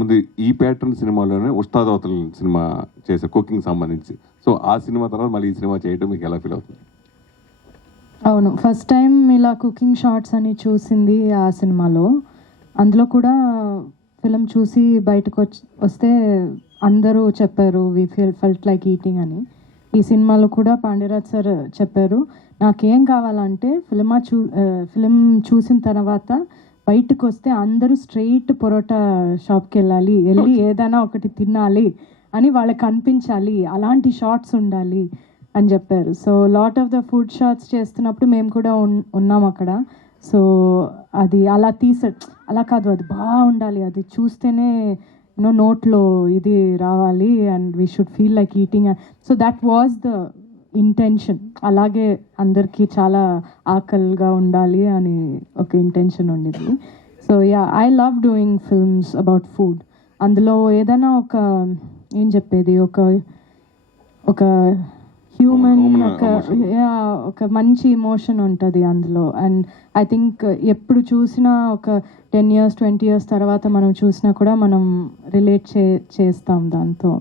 ముందు ఈ ప్యాటర్న్ సినిమాలోనే ఉస్తాద్ అవతల సినిమా చేసే కుకింగ్ సంబంధించి, సో ఆ సినిమా తర్వాత మళ్ళీ ఈ సినిమా చేయడం మీకు ఎలా ఫీల్ అవుతుంది? అవును, ఫస్ట్ టైం ఇలా కుకింగ్ షార్ట్స్ అని చూసింది ఆ సినిమాలో. అందులో కూడా ఫిలిం చూసి బయటకు వస్తే అందరూ చెప్పారు వి ఫెల్ట్ లైక్ ఈటింగ్ అని. ఈ సినిమాలో కూడా పాండ్యరాజ్ సార్ చెప్పారు, నాకేం కావాలంటే ఫిలిం చూసిన తర్వాత బయటకు వస్తే అందరూ స్ట్రెయిట్ పొరోటా షాప్కి వెళ్ళి ఏదైనా ఒకటి తినాలి అని వాళ్ళకి అనిపించాలి, అలాంటి షార్ట్స్ ఉండాలి అని చెప్పారు. So lot of the food shorts చేస్తున్నప్పుడు మేము కూడా ఉన్నాం అక్కడ. సో అది అలా అలా కాదు, అది బాగుండాలి, అది చూస్తేనే నోట్లో ఇది రావాలి and we should feel like eating. So that was the intention. అలాగే అందరికీ చాలా ఆకలిగా ఉండాలి అని ఒక ఇంటెన్షన్ ఉండేది. So yeah, I love doing films about food. అందులో ఏదైనా ఏం చెప్పేది, ఒక హ్యూమన్ ఒక మంచి ఇమోషన్ ఉంటుంది అందులో. అండ్ ఐ థింక్ ఎప్పుడు చూసినా ఒక 10 years 20 years తర్వాత మనం చూసినా కూడా మనం రిలేట్ చేస్తాం దాంతో.